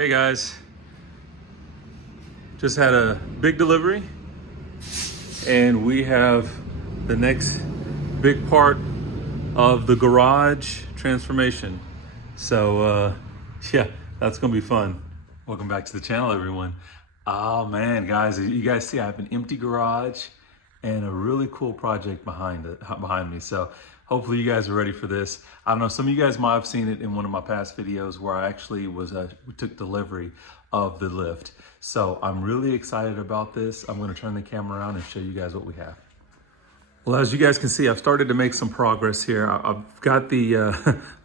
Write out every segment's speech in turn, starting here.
Okay guys, just had a big delivery and we have the next big part of the garage transformation. So yeah, that's gonna be fun. Welcome back to the channel, everyone. Oh man, guys, you guys see I have an empty garage and a really cool project behind me. So hopefully you guys are ready for this. I don't know, some of you guys might have seen it in one of my past videos where I actually we took delivery of the lift. So I'm really excited about this. I'm gonna turn the camera around and show you guys what we have. Well, as you guys can see, I've started to make some progress here. I've got the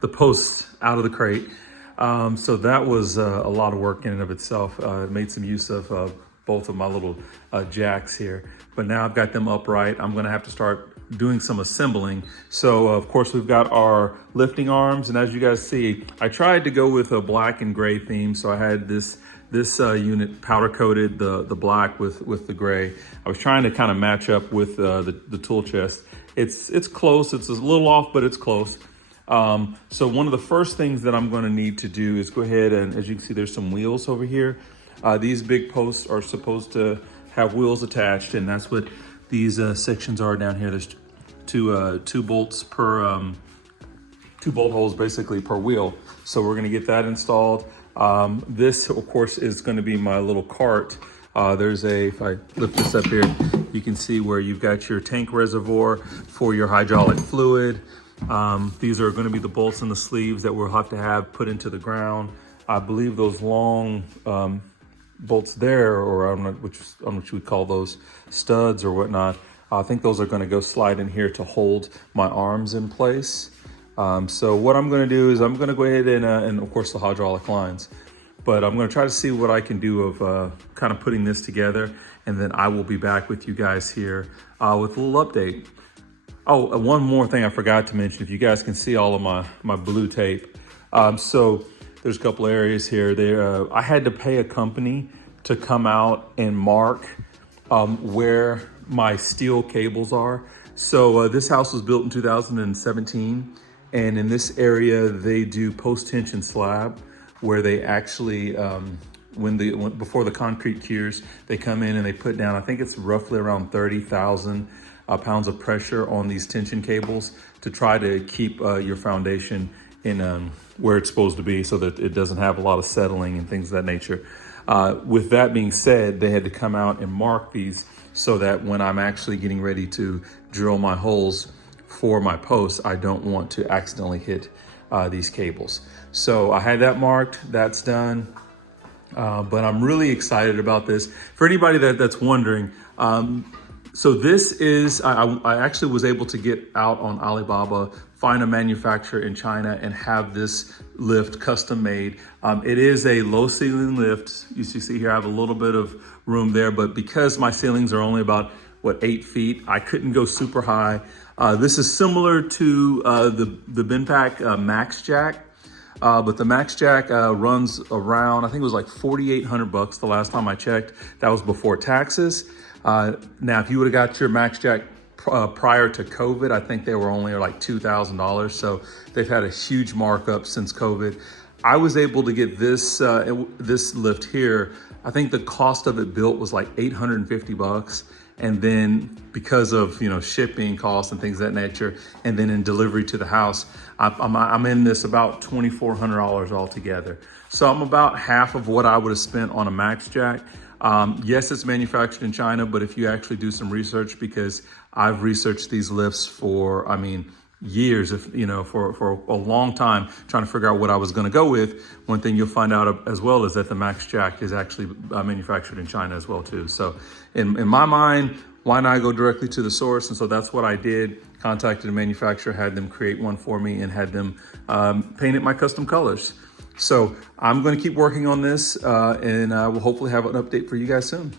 the posts out of the crate. So that was a lot of work in and of itself. Made some use of both of my little jacks here, but now I've got them upright. I'm gonna have to start doing some assembling. So of course we've got our lifting arms, and as you guys see, I tried to go with a black and gray theme. So I had this unit powder coated the black with the gray. I was trying to kind of match up with the tool chest. It's close, it's a little off, but it's close. So one of the first things that I'm gonna need to do is go ahead and, as you can see, there's some wheels over here. These big posts are supposed to have wheels attached, and that's what these sections are down here. There's two bolts per, 2 bolt holes basically per wheel. So we're gonna get that installed. This of course is gonna be my little cart. If I lift this up here, you can see where you've got your tank reservoir for your hydraulic fluid. These are gonna be the bolts in the sleeves that we'll have to have put into the ground. I believe those long bolts there, or I don't know which we call those, studs or whatnot. I think those are gonna go slide in here to hold my arms in place. So what I'm gonna do is I'm gonna go ahead and of course the hydraulic lines, but I'm gonna try to see what I can do of kind of putting this together, and then I will be back with you guys here with a little update. Oh, one more thing I forgot to mention, if you guys can see all of my blue tape. So there's a couple areas here. I had to pay a company to come out and mark where my steel cables are. So this house was built in 2017. And in this area, they do post-tension slab, where they actually, before the concrete cures, they come in and they put down, I think it's roughly around 30,000 pounds of pressure on these tension cables to try to keep your foundation in where it's supposed to be, so that it doesn't have a lot of settling and things of that nature. With that being said, they had to come out and mark these so that when I'm actually getting ready to drill my holes for my posts, I don't want to accidentally hit these cables. So I had that marked, that's done. But I'm really excited about this. For anybody that's wondering, so this is, I actually was able to get out on Alibaba, find a manufacturer in China, and have this lift custom made. It is a low ceiling lift. You see here, I have a little bit of room there, but because my ceilings are only about, 8 feet, I couldn't go super high. This is similar to the Binpack Max Jack, but the Max Jack runs around, I think it was like 4,800 bucks the last time I checked. That was before taxes. Now, if you would have got your Max Jack prior to COVID, I think they were only like $2,000. So they've had a huge markup since COVID. I was able to get this this lift here. I think the cost of it built was like 850 bucks. And then because of, shipping costs and things of that nature, and then in delivery to the house, I'm in this about $2,400 altogether. So I'm about half of what I would have spent on a Max Jack. Yes, it's manufactured in China, but if you actually do some research, because I've researched these lifts for, years, for a long time, trying to figure out what I was going to go with. One thing you'll find out as well is that the Max Jack is actually manufactured in China as well too. So in my mind, why not go directly to the source? And so that's what I did. Contacted a manufacturer, had them create one for me, and had them paint it my custom colors. So I'm going to keep working on this, and we'll hopefully have an update for you guys soon.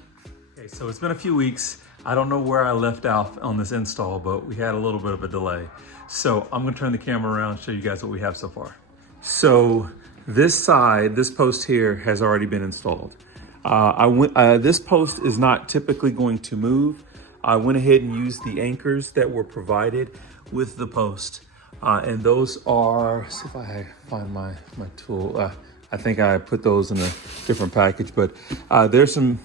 Okay, so it's been a few weeks. I don't know where I left off on this install, but we had a little bit of a delay. So I'm gonna turn the camera around and show you guys what we have so far. So this side, this post here has already been installed. This post is not typically going to move. I went ahead and used the anchors that were provided with the post. And those are, see if I find my tool. I I think I put those in a different package, but there's some,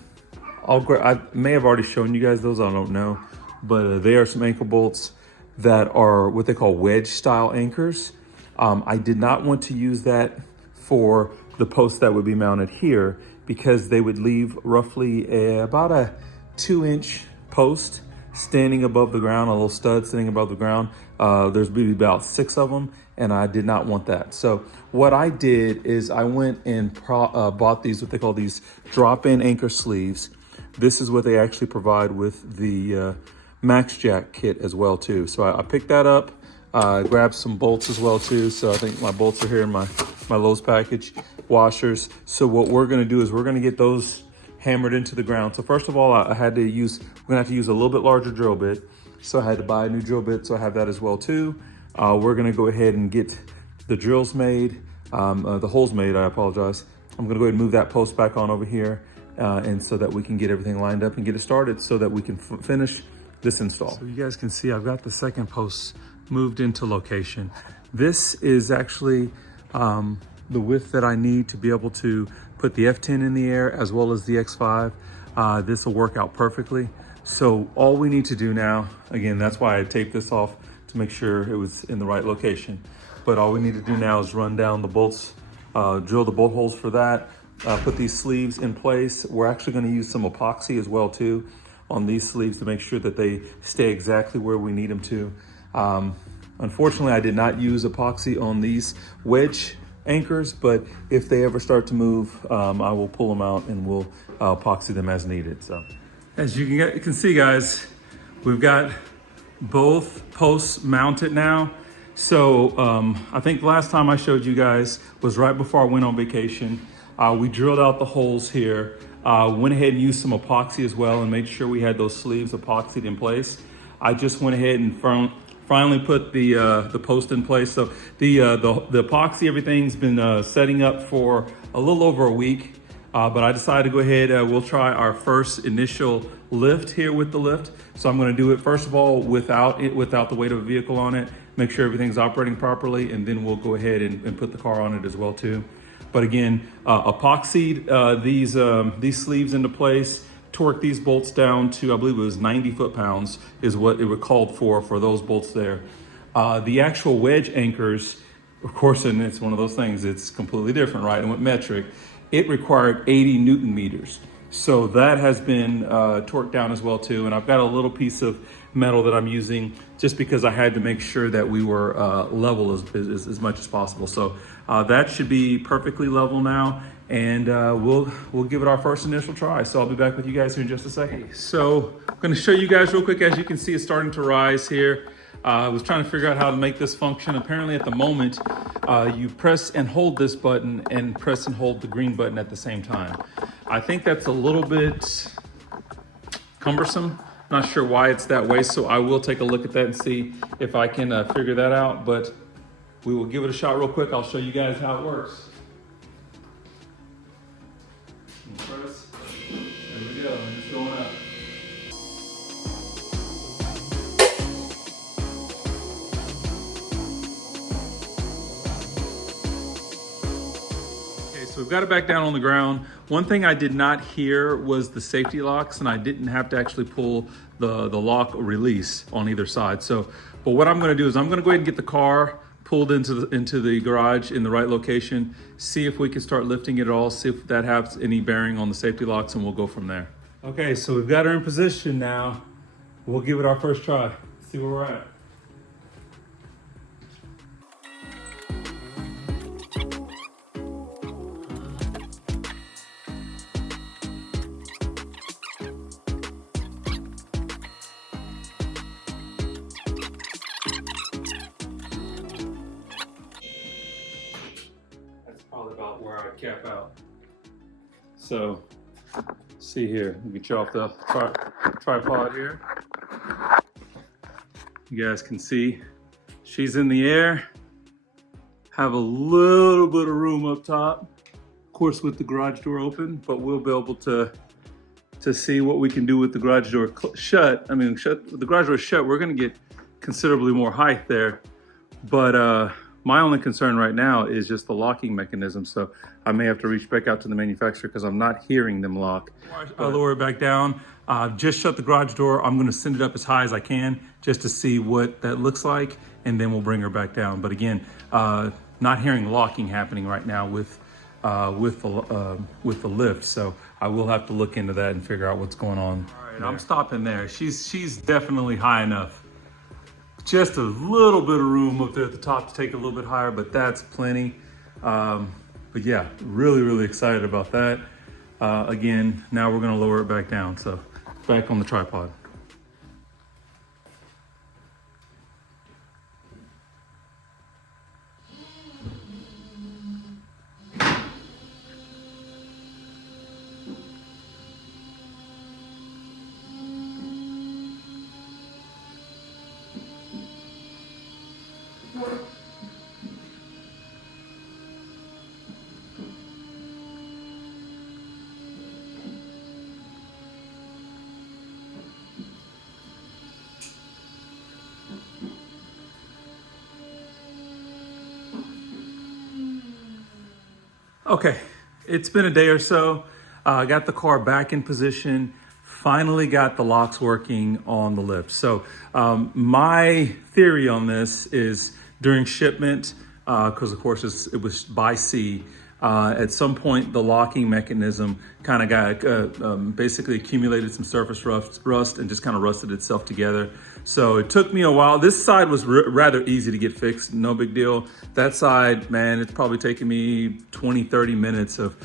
I may have already shown you guys those, I don't know, but they are some anchor bolts that are what they call wedge style anchors. I did not want to use that for the posts that would be mounted here because they would leave roughly about a 2-inch post standing above the ground, a little stud standing above the ground. There's maybe about 6 of them, and I did not want that. So what I did is I went and bought these, what they call these drop-in anchor sleeves. This is what they actually provide with the Max Jack kit as well too. So I picked that up, grabbed some bolts as well too. So I think my bolts are here in my Lowe's package, washers. So what we're gonna do is we're gonna get those hammered into the ground. So first of all, we're gonna have to use a little bit larger drill bit. So I had to buy a new drill bit, so I have that as well too. We're gonna go ahead and get the drills made, the holes made, I apologize. I'm gonna go ahead and move that post back on over here, and so that we can get everything lined up and get it started so that we can finish this install. So you guys can see I've got the second post moved into location. This is actually the width that I need to be able to put the F10 in the air as well as the X5. This will work out perfectly. So all we need to do now, again, that's why I taped this off to make sure it was in the right location. But all we need to do now is run down the bolts, drill the bolt holes for that, put these sleeves in place. We're actually gonna use some epoxy as well too on these sleeves to make sure that they stay exactly where we need them to. Unfortunately, I did not use epoxy on these wedge anchors, but if they ever start to move, I will pull them out and we'll epoxy them as needed. So as you can see, guys, we've got both posts mounted now. So I think last time I showed you guys was right before I went on vacation. We drilled out the holes here, went ahead and used some epoxy as well and made sure we had those sleeves epoxied in place. I just went ahead and finally put the post in place. So the epoxy, everything's been setting up for a little over a week, but I decided to go ahead, we'll try our first initial lift here with the lift. So I'm gonna do it first of all without the weight of a vehicle on it, make sure everything's operating properly, and then we'll go ahead and put the car on it as well too. But again, epoxied these sleeves into place, torque these bolts down to, I believe it was 90 foot-pounds is what it was called for those bolts there. The actual wedge anchors, of course, and it's one of those things, it's completely different, right? And with metric, it required 80 Newton meters. So that has been torqued down as well too. And I've got a little piece of metal that I'm using just because I had to make sure that we were level as much as possible. So that should be perfectly level now. And we'll give it our first initial try. So I'll be back with you guys here in just a second. So I'm gonna show you guys real quick. As you can see, it's starting to rise here. I was trying to figure out how to make this function. Apparently at the moment, you press and hold this button and press and hold the green button at the same time. I think that's a little bit cumbersome. Not sure why it's that way, so I will take a look at that and see if I can figure that out, but we will give it a shot real quick. I'll show you guys how it works. Press, there we go, and it's going up. So we've got it back down on the ground. One thing I did not hear was the safety locks, and I didn't have to actually pull the lock release on either side. So, but what I'm gonna do is I'm gonna go ahead and get the car pulled into the garage in the right location, see if we can start lifting it all, see if that has any bearing on the safety locks, and we'll go from there. Okay, so we've got her in position now. We'll give it our first try, see where we're at. Probably about where I cap out. So, see here, we get you off the tripod here. You guys can see she's in the air. Have a little bit of room up top, of course with the garage door open, but we'll be able to see what we can do with the garage door shut. With the garage door shut, we're gonna get considerably more height there, but My only concern right now is just the locking mechanism. So I may have to reach back out to the manufacturer because I'm not hearing them lock. I lower it back down. Just shut the garage door. I'm gonna send it up as high as I can just to see what that looks like, and then we'll bring her back down. But again, not hearing locking happening right now with the lift. So I will have to look into that and figure out what's going on. All right, I'm stopping there. She's definitely high enough. Just a little bit of room up there at the top to take it a little bit higher, but that's plenty. But yeah, really excited about that. Again, now we're gonna lower it back down. So back on the tripod. Okay, it's been a day or so. I got the car back in position, finally got the locks working on the lift. So my theory on this is during shipment, because of course it was by sea, at some point the locking mechanism kind of got basically accumulated some surface rust and just kind of rusted itself together. So it took me a while. This side was rather easy to get fixed, no big deal. That side, man, it's probably taken me 20-30 minutes of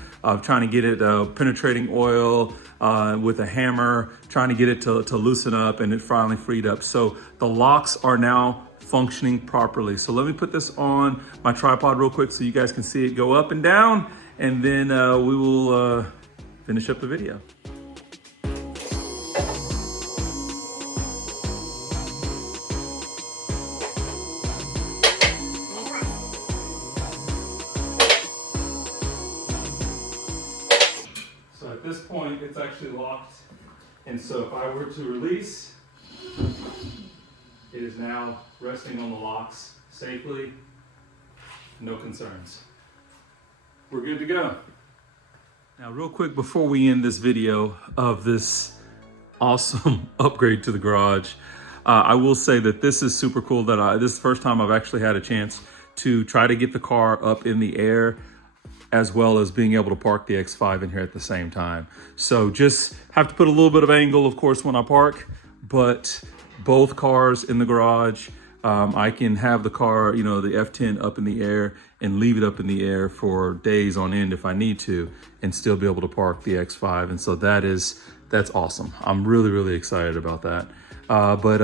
trying to get it penetrating oil with a hammer, trying to get it to loosen up, and it finally freed up. So the locks are now functioning properly. So let me put this on my tripod real quick so you guys can see it go up and down, and then we will finish up the video. So at this point, it's actually locked. And so if I were to release, it is now resting on the locks safely, no concerns. We're good to go. Now, real quick before we end this video of this awesome upgrade to the garage, I will say that this is super cool that this is the first time I've actually had a chance to try to get the car up in the air, as well as being able to park the X5 in here at the same time. So just have to put a little bit of angle, of course, when I park, but both cars in the garage, I can have the car, you know, the F10 up in the air and leave it up in the air for days on end if I need to, and still be able to park the X5. And so that's awesome. I'm really excited about that. But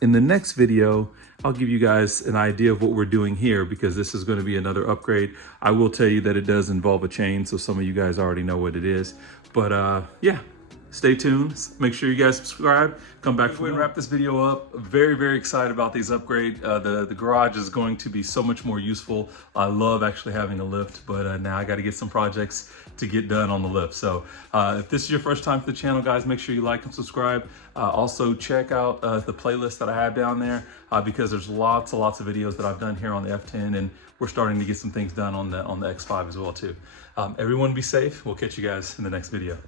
in the next video, I'll give you guys an idea of what we're doing here, because this is going to be another upgrade. I will tell you that it does involve a chain, so some of you guys already know what it is. But yeah, stay tuned. Make sure you guys subscribe. Come back for and wrap this video up. Very excited about these upgrades. The garage is going to be so much more useful. I love actually having a lift, but now I got to get some projects to get done on the lift. So if this is your first time to the channel, guys, make sure you like and subscribe. Also check out the playlist that I have down there, because there's lots of videos that I've done here on the F10, and we're starting to get some things done on the X5 as well too. Everyone be safe. We'll catch you guys in the next video.